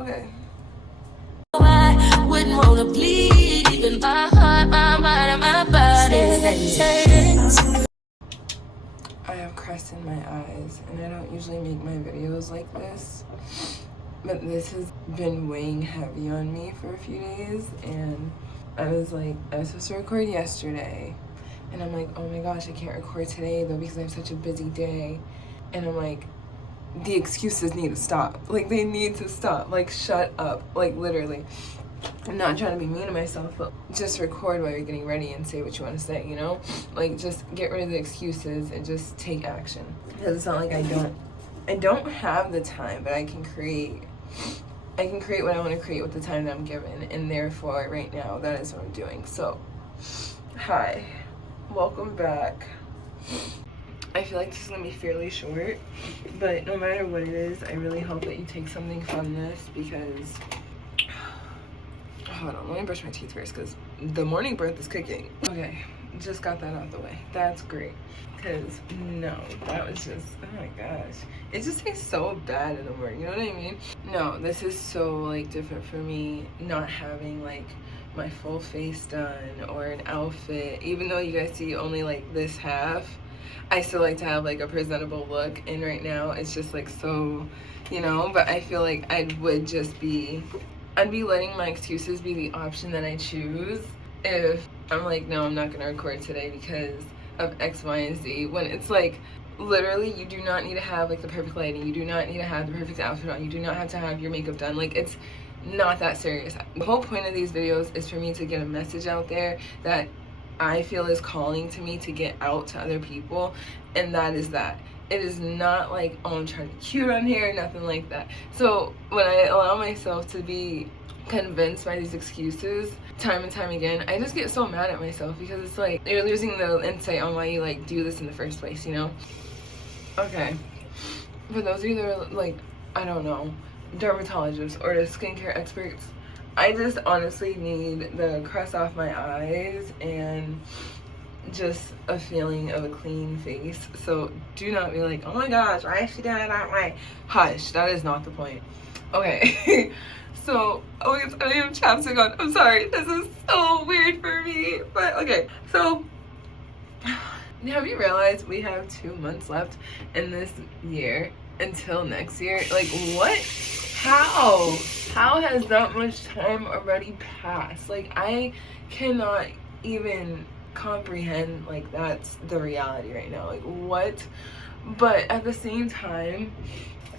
Okay. I wouldn't wanna bleed even my heart, my mind, and my body. I have crust in my eyes, and I don't usually make my videos like this, but this has been weighing heavy on me for a few days, and I was supposed to record yesterday, and I'm like, oh my gosh, I can't record today though because I have such a busy day, and I'm like, the excuses need to stop. Like, they need to stop. Like, shut up. Like, literally. I'm not trying to be mean to myself, but just record while you're getting ready and say what you want to say, you know? Like, just get rid of the excuses and just take action. Because it's not like I don't have the time, but I can create what I want to create with the time that I'm given, and therefore right now that is what I'm doing. So, hi. Welcome back. I feel like this is gonna be fairly short, but no matter what it is, I really hope that you take something from this because, hold on, let me brush my teeth first because the morning breath is kicking. Okay, just got that out the way. That's great, because no, that was just, oh my gosh. It just tastes so bad in the morning, you know what I mean? No, this is so like different for me, not having like my full face done or an outfit, even though you guys see only like this half. I still like to have like a presentable look, and right now it's just like so, you know, but I feel like I'd be letting my excuses be the option that I choose if I'm like, no, I'm not gonna record today because of X, Y, and Z, when it's like, literally, you do not need to have like the perfect lighting, you do not need to have the perfect outfit on, you do not have to have your makeup done, like it's not that serious. The whole point of these videos is for me to get a message out there that I feel is calling to me to get out to other people, and that is that. It is not like, oh, I'm trying to be cute on here, nothing like that. So when I allow myself to be convinced by these excuses time and time again, I just get so mad at myself because it's like you're losing the insight on why you like do this in the first place, you know? Okay, for those of you that are like, I don't know, dermatologists or the skincare experts, I just honestly need the crust off my eyes and just a feeling of a clean face. So do not be like, oh my gosh, why is she doing it that way? Hush, that is not the point. Okay, so, oh, I don't have chapstick on. I'm sorry, this is so weird for me. But okay, so have you realized we have 2 months left in this year until next year? Like, what? How has that much time already passed? Like, I cannot even comprehend like that's the reality right now. Like, what? But at the same time,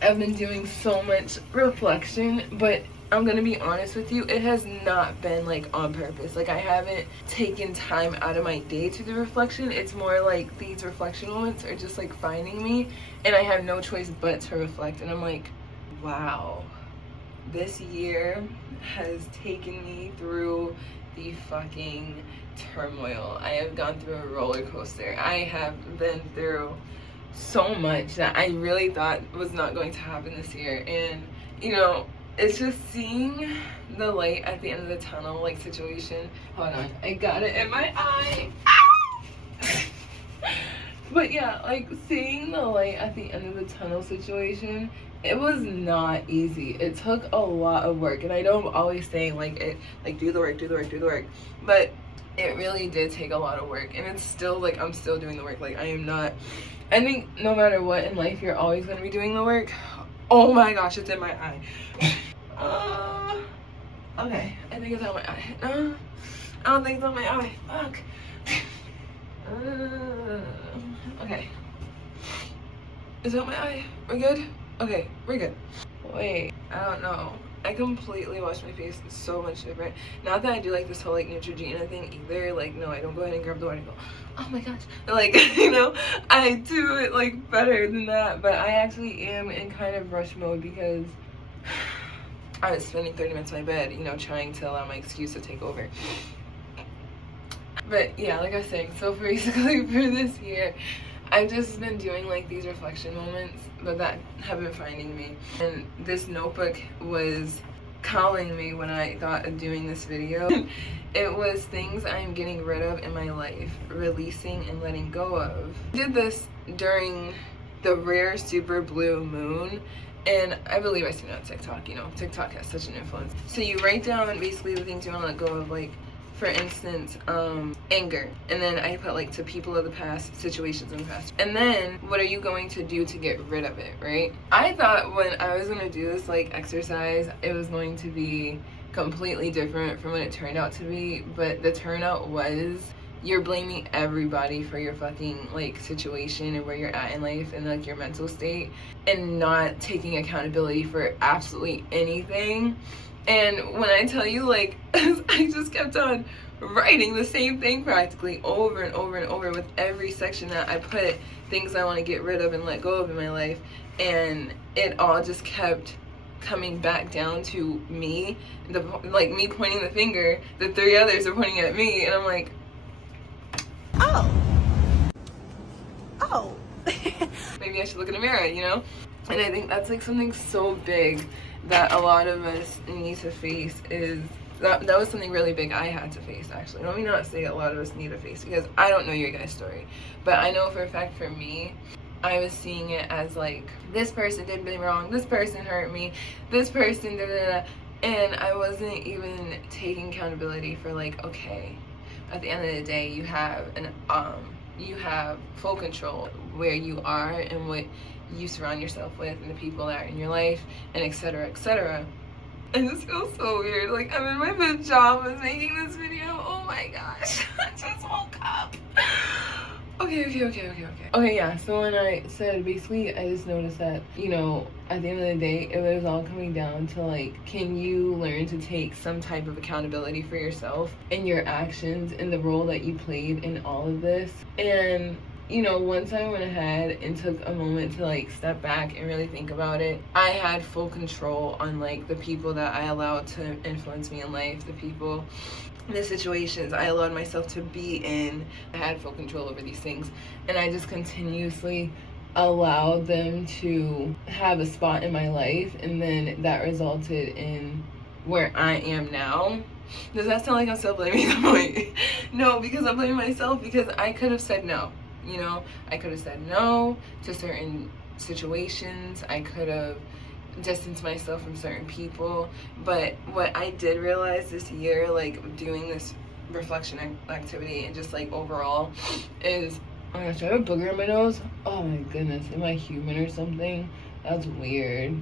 I've been doing so much reflection, but I'm gonna be honest with you, it has not been like on purpose. Like, I haven't taken time out of my day to do reflection. It's more like these reflection moments are just like finding me, and I have no choice but to reflect. And I'm like, wow, this year has taken me through the fucking turmoil. I have gone through a roller coaster. I have been through so much that I really thought was not going to happen this year. And, you know, it's just seeing the light at the end of the tunnel, like, situation. Hold on, I got it in my eye. But yeah, like, seeing the light at the end of the tunnel situation, it was not easy. It took a lot of work, and I know I'm always saying like do the work, but it really did take a lot of work, and it's still like I'm still doing the work. Like, I think no matter what in life, you're always gonna be doing the work. Oh my gosh, it's in my eye. Okay, I think it's on my eye. I don't think it's on my eye. Fuck. Okay. Is that my eye? We're good? Okay, we're good. Wait, I don't know. I completely wash my face. It's so much different. Not that I do like this whole like Neutrogena thing either. Like, no, I don't go ahead and grab the water and go, oh my gosh. Like, you know, I do it like better than that. But I actually am in kind of rush mode because I was spending 30 minutes in my bed, you know, trying to allow my excuse to take over. But yeah, like I was saying, so basically for this year, I've just been doing like these reflection moments, but that have been finding me. And this notebook was calling me when I thought of doing this video. It was things I'm getting rid of in my life, releasing and letting go of. I did this during the rare super blue moon, And I believe I seen it on TikTok, you know, TikTok has such an influence. So you write down basically the things you want to let go of, like, for instance, anger. And then I put, like, to people of the past, situations in the past. And then, what are you going to do to get rid of it, right? I thought when I was going to do this, like, exercise, it was going to be completely different from what it turned out to be. But the turnout was, you're blaming everybody for your fucking, like, situation and where you're at in life and, like, your mental state, and not taking accountability for absolutely anything. And when I tell you, like, I just kept on writing the same thing practically over and over and over with every section that I put things I want to get rid of and let go of in my life. And it all just kept coming back down to me, like, me pointing the finger, the three others are pointing at me, and I'm like, oh. Maybe I should look in the mirror, you know? And I think that's, like, something so big that a lot of us need to face. Is that was something really big I had to face, actually. Let me not say a lot of us need to face, because I don't know your guys' story, but I know for a fact for me, I was seeing it as, like, this person did me wrong, this person hurt me, this person da-da-da, and I wasn't even taking accountability for, like, okay, at the end of the day, you have you have full control where you are and what you surround yourself with and the people that are in your life, and etc, etc. I just feel so weird, like I'm in my pajamas making this video. Oh my gosh. I just woke up. Okay, yeah, so when I said, basically, I just noticed that, you know, at the end of the day, it was all coming down to, like, can you learn to take some type of accountability for yourself and your actions and the role that you played in all of this? And, you know, once I went ahead and took a moment to, like, step back and really think about it, I had full control on, like, the people that I allowed to influence me in life, the situations I allowed myself to be in. I had full control over these things, and I just continuously allowed them to have a spot in my life, and then that resulted in where I am now. Does that sound like I'm still blaming them? Like, no, because I'm blaming myself, because I could have said no. You know, I could have said no to certain situations. I could have distance myself from certain people. But what I did realize this year, like, doing this reflection activity and just, like, overall, is, oh my gosh, I have a booger in my nose. Oh my goodness, am I human or something? That's weird.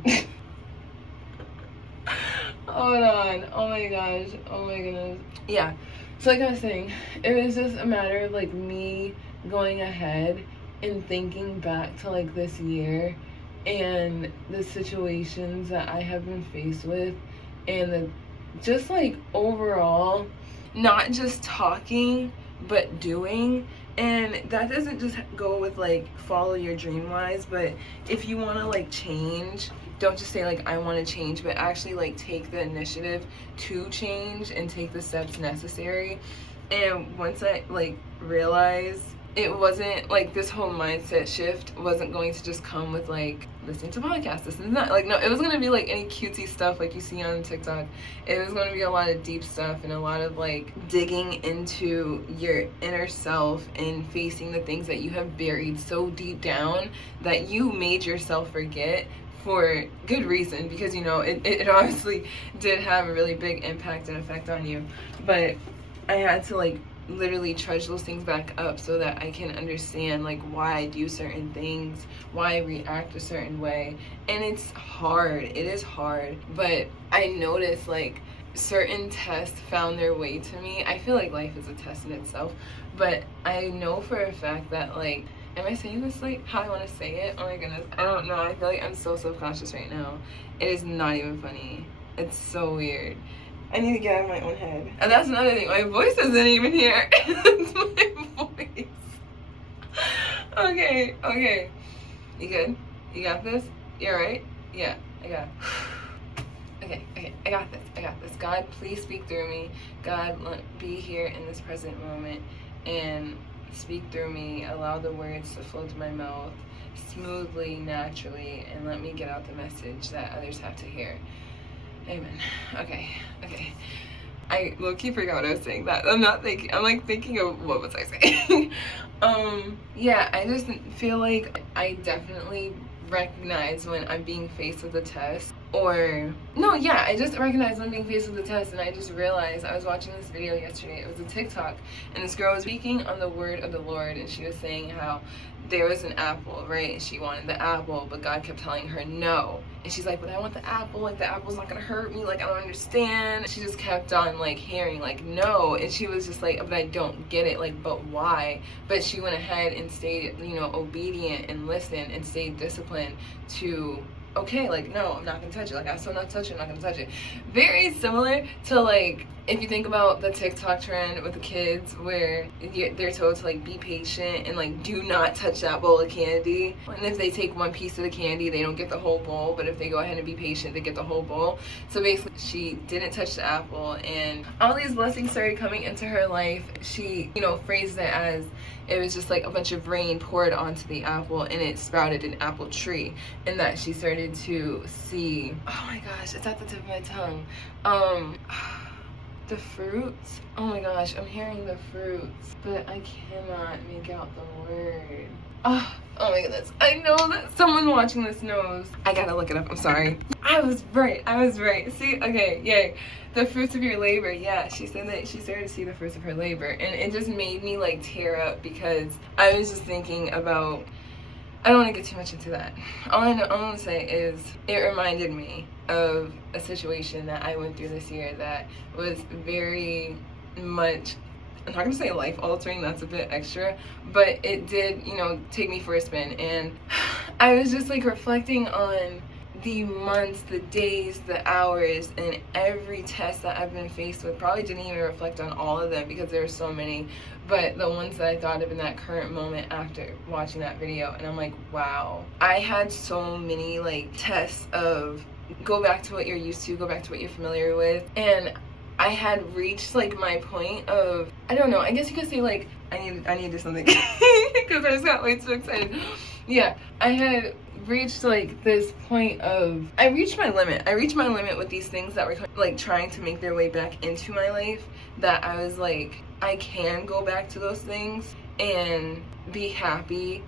Hold on. Oh my gosh, oh my goodness. Yeah, so like I was saying, it was just a matter of, like, me going ahead and thinking back to, like, this year and the situations that I have been faced with, and just, like, overall, not just talking but doing. And that doesn't just go with, like, follow your dream wise, but if you want to, like, change, don't just say, like, I want to change, but actually, like, take the initiative to change and take the steps necessary. And once I, like, realized it wasn't, like, this whole mindset shift wasn't going to just come with, like, listening to podcasts, this and that. Like, no, it was going to be, like, any cutesy stuff like you see on TikTok. It was going to be a lot of deep stuff and a lot of, like, digging into your inner self and facing the things that you have buried so deep down that you made yourself forget, for good reason, because, you know, it obviously did have a really big impact and effect on you. But I had to, like, literally trudge those things back up so that I can understand, like, why I do certain things, why I react a certain way. And it's hard, it is hard, but I noticed, like, certain tests found their way to me. I feel like life is a test in itself, but I know for a fact that, like, am I saying this, like, how I want to say it? Oh my goodness, I don't know. I feel like I'm so self-conscious right now. It is not even funny. It's so weird. I need to get out of my own head. And that's another thing. My voice isn't even here. It's my voice. Okay. You good? You got this? You alright? Yeah, I got it. Okay, I got this. God, please speak through me. God, be here in this present moment and speak through me. Allow the words to flow to my mouth smoothly, naturally, and let me get out the message that others have to hear. Amen. Okay. I low-key forgot what I was saying. That I'm like thinking of what was I saying. Yeah, I just feel like I definitely recognize when I'm being faced with a test, or no, yeah, I just recognized when I'm being faced with a test, and I just realized I was watching this video yesterday. It was a TikTok, and this girl was speaking on the word of the Lord, and she was saying how there was an apple, right? And she wanted the apple, but God kept telling her no. And she's like, but I want the apple, like the apple's not gonna hurt me, like I don't understand. She just kept on like hearing like no, and she was just like, but I don't get it, like, but why? But she went ahead and stayed, you know, obedient and listened and stayed disciplined to, okay, like, no, I'm not gonna touch it. Like, I'm still not touching it, I'm not gonna touch it. Very similar to, like, if you think about the TikTok trend with the kids where they're told to, like, be patient and, like, do not touch that bowl of candy. And if they take one piece of the candy, they don't get the whole bowl. But if they go ahead and be patient, they get the whole bowl. So basically, she didn't touch the apple, and all these blessings started coming into her life. She, you know, phrased it as it was just like a bunch of rain poured onto the apple, and it sprouted an apple tree. And that she started to see, oh my gosh, it's at the tip of my tongue. The fruits. Oh my gosh, I'm hearing the fruits, but I cannot make out the word. Oh my goodness. I know that someone watching this knows. I gotta look it up. I'm sorry. I was right. See, okay, yay. The fruits of your labor. Yeah, she said that she started to see the fruits of her labor, and it just made me like tear up, because I was just thinking about, I don't want to get too much into that. All I want to say is it reminded me of a situation that I went through this year that was very much, I'm not going to say life altering, that's a bit extra, but it did, you know, take me for a spin. And I was just like reflecting on the months, the days, the hours, and every test that I've been faced with. Probably didn't even reflect on all of them because there are so many, but the ones that I thought of in that current moment after watching that video, and I'm like, wow. I had so many like tests of go back to what you're used to, go back to what you're familiar with, and I had reached like my point of, I don't know, I guess you could say like I need to do something because I just got way too excited. Yeah, I had reached like this point of, I reached my limit with these things that were like trying to make their way back into my life, that I was like, I can go back to those things and be happy,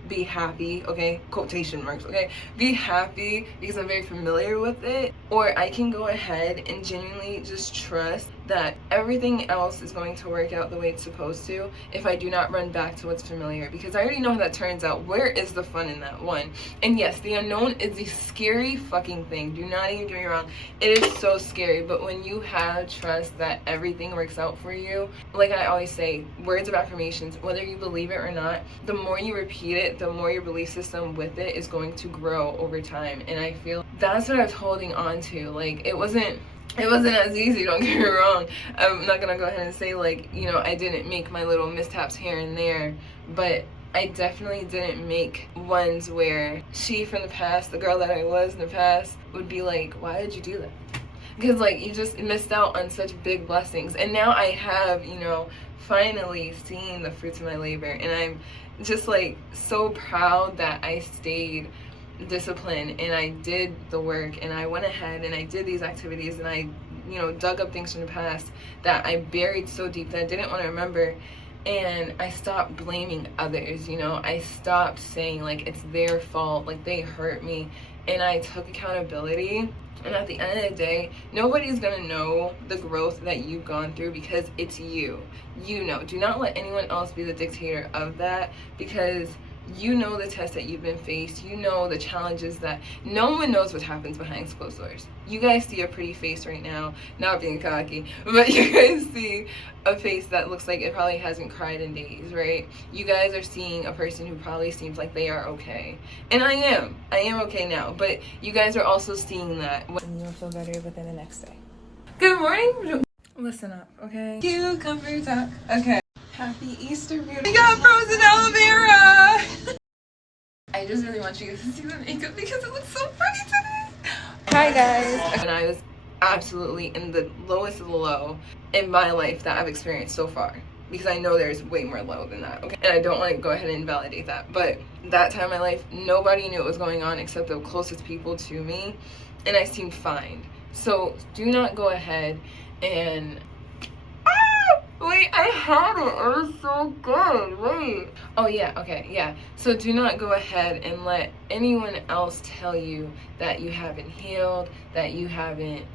okay, quotation marks, okay, be happy because I'm very familiar with it, or I can go ahead and genuinely just trust that everything else is going to work out the way it's supposed to if I do not run back to what's familiar, because I already know how that turns out. Where is the fun in that one? And yes, the unknown is the scary fucking thing. Do not even get me wrong. It is so scary, but when you have trust that everything works out for you, like I always say, words of affirmations, whether you believe it or not, the more you repeat it, the more your belief system with it is going to grow over time. And I feel that's what I was holding on to. Like, it wasn't as easy, don't get me wrong. I'm not gonna go ahead and say like, you know, I didn't make my little mishaps here and there, but I definitely didn't make ones where she from the past, the girl that I was in the past, would be like, why did you do that? Because like, you just missed out on such big blessings. And now I have, you know, finally seen the fruits of my labor, and I'm just like so proud that I stayed disciplined and I did the work, and I went ahead and I did these activities, and I, you know, dug up things from the past that I buried so deep that I didn't want to remember. And I stopped blaming others, you know, I stopped saying like it's their fault, like they hurt me, and I took accountability. And at the end of the day, nobody's gonna know the growth that you've gone through because it's you. You know, do not let anyone else be the dictator of that, because you know the tests that you've been faced, you know the challenges that no one knows what happens behind closed doors. You guys see a pretty face right now, not being cocky, but you guys see a face that looks like it probably hasn't cried in days, right? You guys are seeing a person who probably seems like they are okay. And I am okay now, but you guys are also seeing that. And you'll feel better within the next day. Good morning. Listen up, okay? Cucumber talk. Okay. Happy Easter, beauty. We got frozen aloe vera. I just really want you guys to see the makeup because it looks so pretty today. Hi guys. And I was absolutely in the lowest of the low in my life that I've experienced so far, because I know there's way more low than that, okay? And I don't want to go ahead and invalidate that, but that time in my life, nobody knew what was going on except the closest people to me, and I seemed fine. So do not go ahead and Wait, I had it. It was so good. Wait. Oh, yeah. Okay. Yeah. So do not go ahead and let anyone else tell you that you haven't healed, that you haven't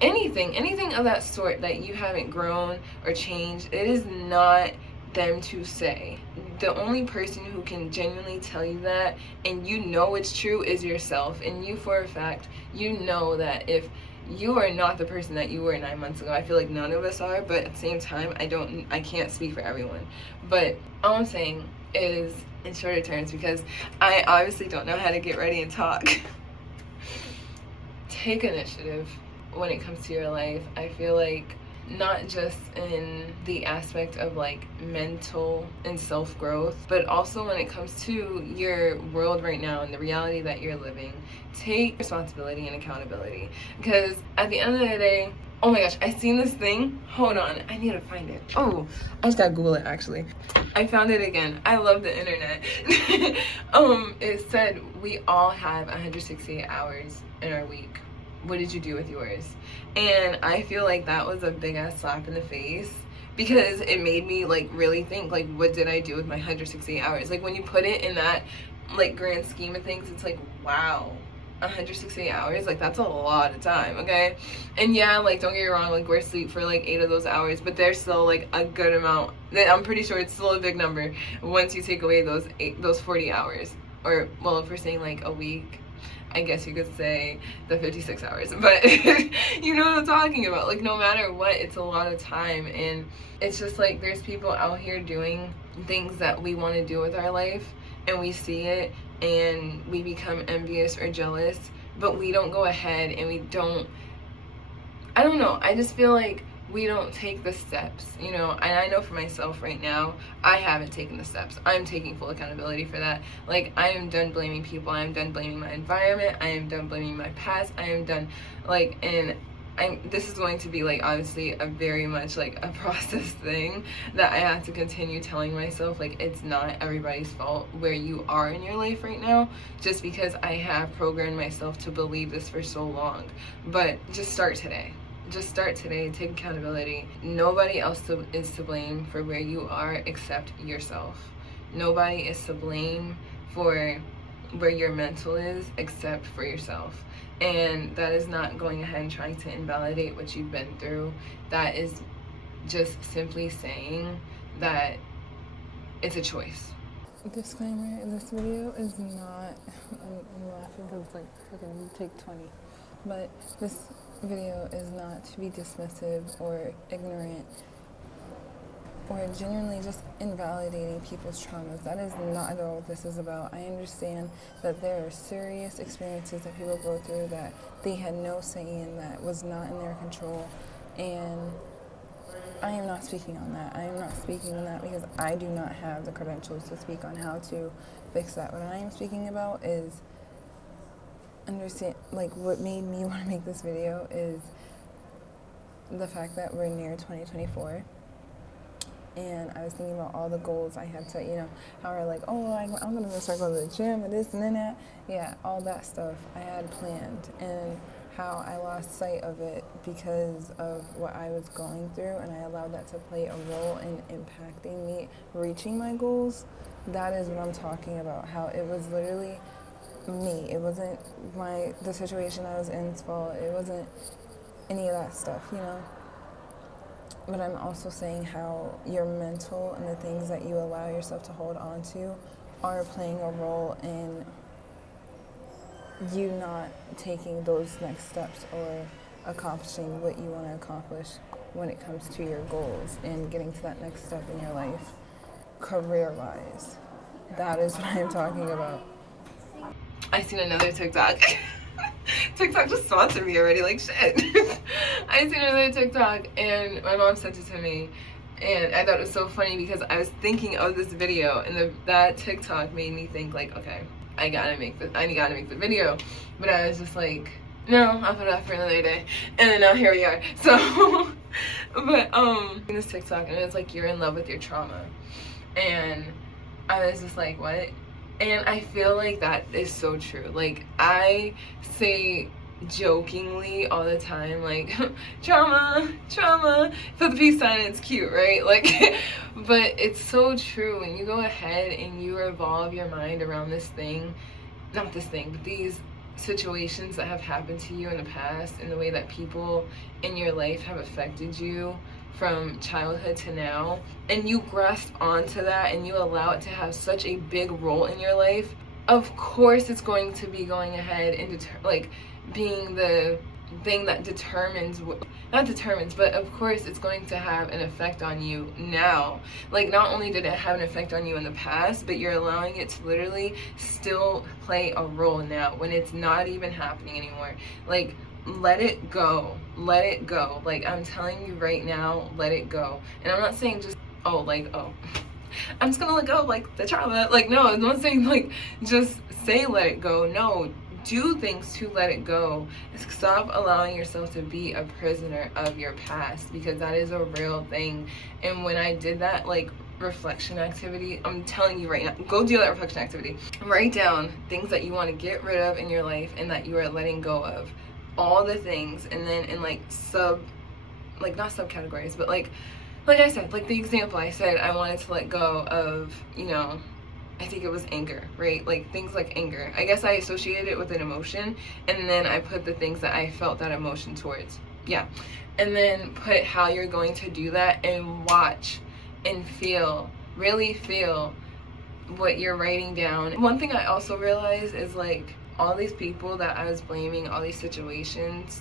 anything of that sort, that you haven't grown or changed. It is not them to say. The only person who can genuinely tell you that, and you know it's true, is yourself. And you, for a fact, you know that if you are not the person that you were 9 months ago. I feel like none of us are, but at the same time, I can't speak for everyone. But all I'm saying is, in shorter terms, because I obviously don't know how to get ready and talk, take initiative when it comes to your life. I feel like not just in the aspect of like mental and self-growth, but also when it comes to your world right now and the reality that you're living. Take responsibility and accountability, because at the end of the day, oh my gosh, I seen this thing. Hold on, I need to find it. Oh, I just gotta Google it actually. I found it again. I love the internet. It said we all have 168 hours in our week. What did you do with yours? And I feel like that was a big ass slap in the face, because it made me like really think, like, what did I do with my 168 hours? Like, when you put it in that like grand scheme of things, it's like, wow, 168 hours, like that's a lot of time. Okay, and yeah, like don't get me wrong, like we're asleep for like 8 of those hours, but there's still like a good amount. I'm pretty sure it's still a big number once you take away those 40 hours, or well, if we're saying like a week, I guess you could say the 56 hours, but you know what I'm talking about. Like, no matter what, it's a lot of time. And it's just like, there's people out here doing things that we want to do with our life, and we see it and we become envious or jealous, but we don't go ahead and we don't, I don't know, I just feel like we don't take the steps, you know. And I know for myself right now, I haven't taken the steps. I'm taking full accountability for that. Like, I am done blaming people. I am done blaming my environment. I am done blaming my past. I am done, like, and this is going to be like obviously a very much like a process thing that I have to continue telling myself, like, it's not everybody's fault where you are in your life right now, just because I have programmed myself to believe this for so long. But just start today. Just start today. Take accountability. Nobody else is to blame for where you are except yourself. Nobody is to blame for where your mental is except for yourself. And that is not going ahead and trying to invalidate what you've been through. That is just simply saying that it's a choice. Disclaimer, this video is not, I'm laughing because it's like freaking take 20, but this video is not to be dismissive or ignorant or genuinely just invalidating people's traumas. That is not at all what this is about. I understand that there are serious experiences that people go through that they had no say in, that was not in their control, and I am not speaking on that. I am not speaking on that because I do not have the credentials to speak on how to fix that. What I am speaking about is understand, like, what made me want to make this video is the fact that we're near 2024, and I was thinking about all the goals I had to, you know, how we're like, oh, I'm going to start going to the gym and this and then that. Yeah, all that stuff I had planned, and how I lost sight of it because of what I was going through, and I allowed that to play a role in impacting me reaching my goals. That is what I'm talking about, how it was literally me. It wasn't the situation I was in's fault. It wasn't any of that stuff, you know. But I'm also saying how your mental and the things that you allow yourself to hold on to are playing a role in you not taking those next steps or accomplishing what you want to accomplish when it comes to your goals and getting to that next step in your life, career-wise. That is what I'm talking about. I seen another TikTok. TikTok just sponsored me already, like shit. I seen another TikTok and my mom sent it to me, and I thought it was so funny because I was thinking of this video, and that TikTok made me think, like, okay, I gotta make the video. But I was just like, no, I'll put it off for another day. And then now here we are. So but this TikTok, and it's like, you're in love with your trauma. And I was just like, what? And I feel like that is so true. Like, I say jokingly all the time, like, trauma, for the peace sign, it's cute, right? Like, but it's so true. When you go ahead and you revolve your mind around this thing, not this thing, but these situations that have happened to you in the past, and the way that people in your life have affected you from childhood to now, and you grasp onto that and you allow it to have such a big role in your life, of course it's going to be going ahead and being the thing that determines, not determines, but of course it's going to have an effect on you now. Like, not only did it have an effect on you in the past, but you're allowing it to literally still play a role now when it's not even happening anymore. Like, let it go. Let it go. Like, I'm telling you right now, let it go. And I'm not saying just, I'm just gonna let go of, like, the trauma. Like, no, I'm not saying, like, just say let it go. No, do things to let it go. Stop allowing yourself to be a prisoner of your past, because that is a real thing. And when I did that, like, reflection activity, I'm telling you right now, go do that reflection activity. Write down things that you want to get rid of in your life and that you are letting go of. All the things, and then in like not subcategories, but like I said, like the example I said, I wanted to let go of, I think it was anger, right? Like things like anger. I guess I associated it with an emotion, and then I put the things that I felt that emotion towards. Yeah. And then put how you're going to do that, and watch and feel, really feel what you're writing down. One thing I also realized is, like, all these people that I was blaming, all these situations,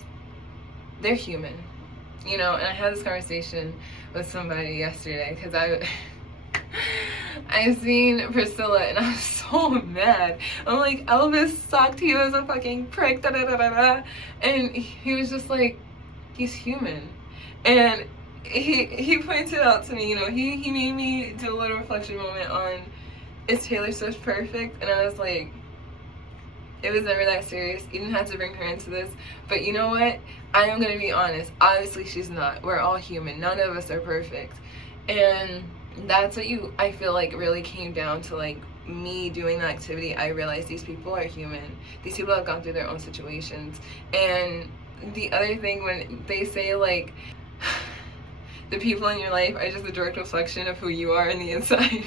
they're human, And I had this conversation with somebody yesterday, because I seen Priscilla and I was so mad. I'm like, Elvis sucked, he was a fucking prick, da da da da da. And he was just like, he's human. And he pointed out to me, he made me do a little reflection moment on, is Taylor Swift perfect? And I was like, it was never that serious. You didn't have to bring her into this. But you know what? I am going to be honest. Obviously, she's not. We're all human. None of us are perfect. And that's what I feel like really came down to, like, me doing that activity. I realized these people are human. These people have gone through their own situations. And the other thing, when they say, like, the people in your life are just a direct reflection of who you are in the inside.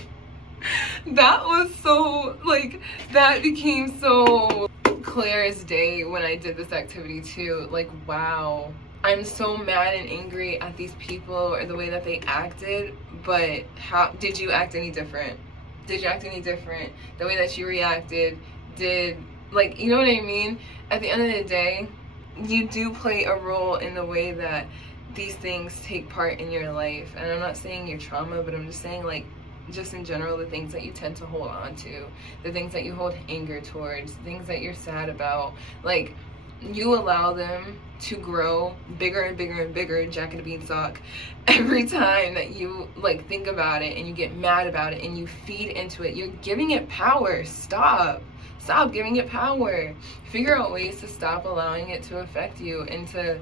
That was so, like, that became so clear as day when I did this activity too. Like, wow, I'm so mad and angry at these people or the way that they acted, but how did you act any different? Did you act any different? The way that you reacted did, like, you know what I mean? At the end of the day, you do play a role in the way that these things take part in your life. And I'm not saying your trauma, but I'm just saying, like, just in general, the things that you tend to hold on to, the things that you hold anger towards, things that you're sad about, like, you allow them to grow bigger and bigger and bigger, jack and a beanstalk, every time that you, like, think about it and you get mad about it and you feed into it. You're giving it power. Stop giving it power. Figure out ways to stop allowing it to affect you and to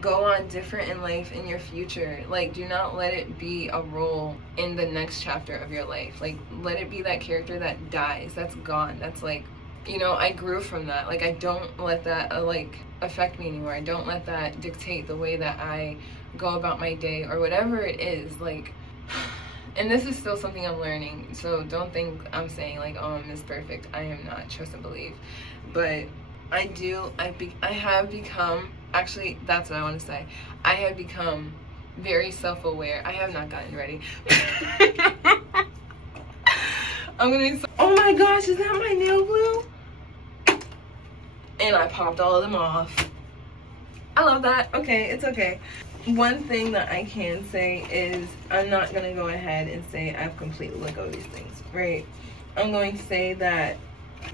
go on different in life in your future. Like, do not let it be a role in the next chapter of your life. Like, let it be that character that dies, that's gone, that's, like, I grew from that. Like, I don't let that affect me anymore. I don't let that dictate the way that I go about my day or whatever it is. Like, and this is still something I'm learning, so don't think I'm saying, like, oh, I'm this perfect. I am not. Trust and believe. But I have become, actually, that's what I want to say. I have become very self-aware. I have not gotten ready. I'm gonna be oh my gosh, is that my nail glue? And I popped all of them off. I love that. Okay, it's okay. One thing that I can say is I'm not going to go ahead and say I've completely let go of these things, right? I'm going to say that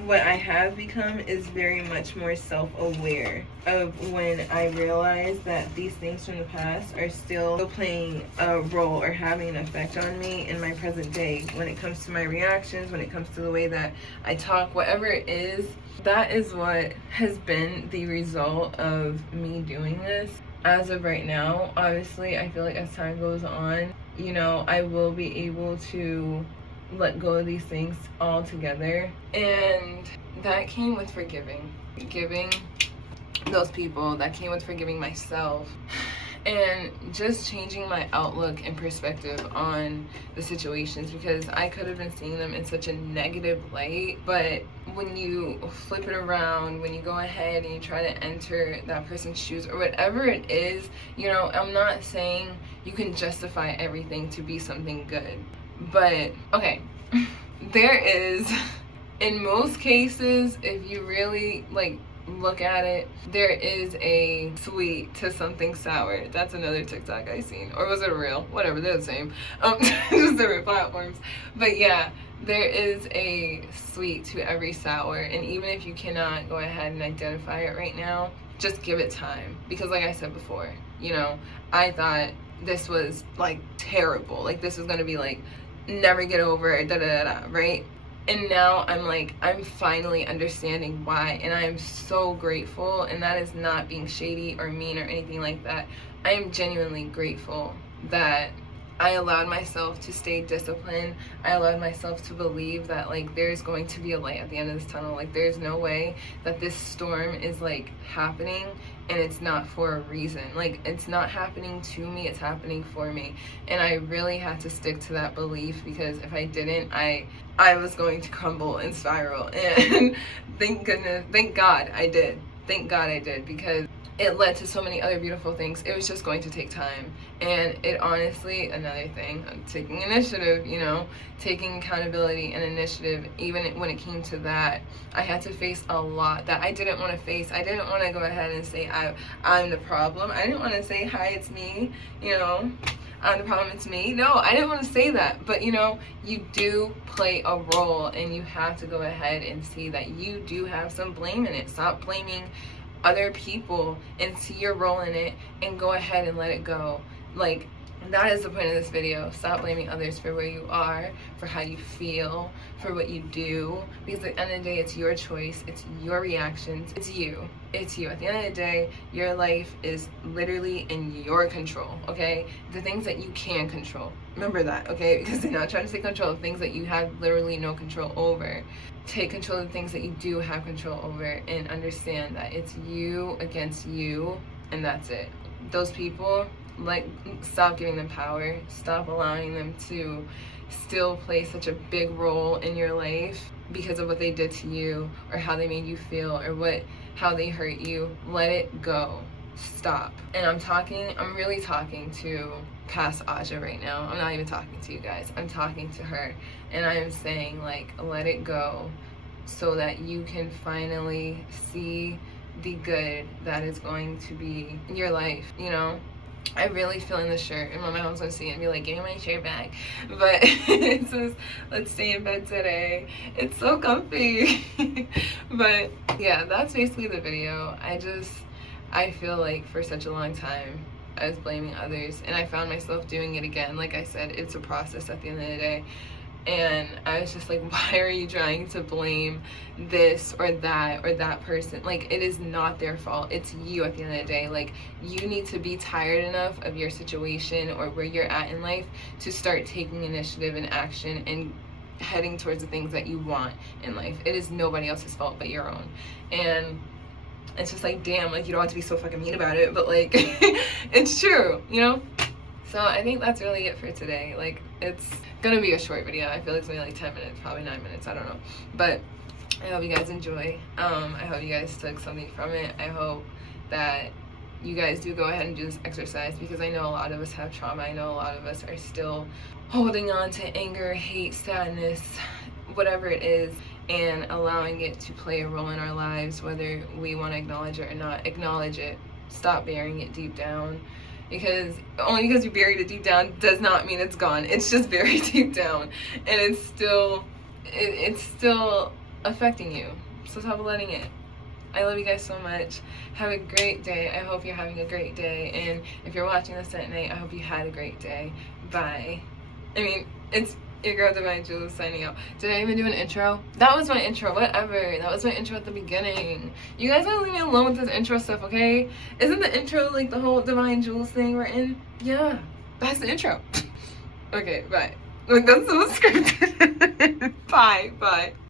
what I have become is very much more self-aware of when I realize that these things from the past are still playing a role or having an effect on me in my present day. When it comes to my reactions, when it comes to the way that I talk, whatever it is, that is what has been the result of me doing this. As of right now, obviously, I feel like as time goes on, I will be able to let go of these things altogether. And that came with forgiving. those people. That came with forgiving myself and just changing my outlook and perspective on the situations, because I could have been seeing them in such a negative light. But when you flip it around, when you go ahead and you try to enter that person's shoes or whatever it is, you know, I'm not saying you can justify everything to be something good, but okay, there is, in most cases, if you really like look at it, there is a sweet to something sour. That's another TikTok I seen, or was it a reel? Whatever, they're the same. Just different platforms. But yeah, there is a sweet to every sour, and even if you cannot go ahead and identify it right now, just give it time. Because like I said before, you know, I thought this was like terrible, like this was gonna be like never get over it, da da da da, right? And now I'm finally understanding why, and I am so grateful. And that is not being shady or mean or anything like that. I am genuinely grateful that I allowed myself to stay disciplined. I allowed myself to believe that like there's going to be a light at the end of this tunnel. Like there's no way that this storm is like happening and it's not for a reason. Like it's not happening to me, it's happening for me. And I really had to stick to that belief, because if I didn't, I was going to crumble and spiral. And thank God I did. Thank God I did, because it led to so many other beautiful things. It was just going to take time. And it honestly, another thing, taking initiative, you know, taking accountability and initiative, even when it came to that, I had to face a lot that I didn't want to face. I didn't want to go ahead and say I'm the problem. I didn't want to say, hi, it's me, you know, I'm the problem, it's me. No, I didn't want to say that. But you know, you do play a role, and you have to go ahead and see that you do have some blame in it. Stop blaming other people and see your role in it, and go ahead and let it go. Like, that is the point of this video. Stop blaming others for where you are, for how you feel, for what you do, because at the end of the day, it's your choice, it's your reactions, it's you. At the end of the day, your life is literally in your control, okay? The things that you can control, remember that, okay? Because they're not trying to take control of things that you have literally no control over. Take control of the things that you do have control over, and understand that it's you against you, and that's it. Those people, like, stop giving them power. Stop allowing them to still play such a big role in your life because of what they did to you, or how they made you feel, or how they hurt you. Let it go. Stop. And I'm really talking to past Aja right now. I'm not even talking to you guys. I'm talking to her, and I am saying, like, let it go, so that you can finally see the good that is going to be in your life, you know? I really feel in the shirt, and my mom's gonna see it and be like, give me my shirt back. But it says, let's stay in bed today. It's so comfy. But yeah, that's basically the video. I feel like for such a long time I was blaming others, and I found myself doing it again. Like I said, it's a process at the end of the day. And I was just like, why are you trying to blame this or that person? Like, it is not their fault. It's you at the end of the day. Like, you need to be tired enough of your situation or where you're at in life to start taking initiative and action and heading towards the things that you want in life. It is nobody else's fault but your own. And it's just like, damn, like, you don't have to be so fucking mean about it, but like, it's true, you know? So I think that's really it for today. Like, it's gonna be a short video. I feel like it's gonna be like 10 minutes, probably 9 minutes, I don't know. But I hope you guys enjoy. I hope you guys took something from it. I hope that you guys do go ahead and do this exercise, because I know a lot of us have trauma. I know a lot of us are still holding on to anger, hate, sadness, whatever it is, and allowing it to play a role in our lives, whether we want to acknowledge it or not. Acknowledge it. Stop burying it deep down. Because only because you buried it deep down does not mean it's gone. It's just buried deep down, and it's still affecting you. So stop letting it. I love you guys so much. Have a great day. I hope you're having a great day, and if you're watching this at night, I hope you had a great day. Bye. I mean, it's your girl Divine Jules signing out. Did I even do an intro? That was my intro, whatever. That was my intro at the beginning. You guys gotta leave me alone with this intro stuff, okay? Isn't the intro like the whole Divine Jules thing we're in? Yeah, that's the intro. Okay, bye. Like, that's so scripted. Bye.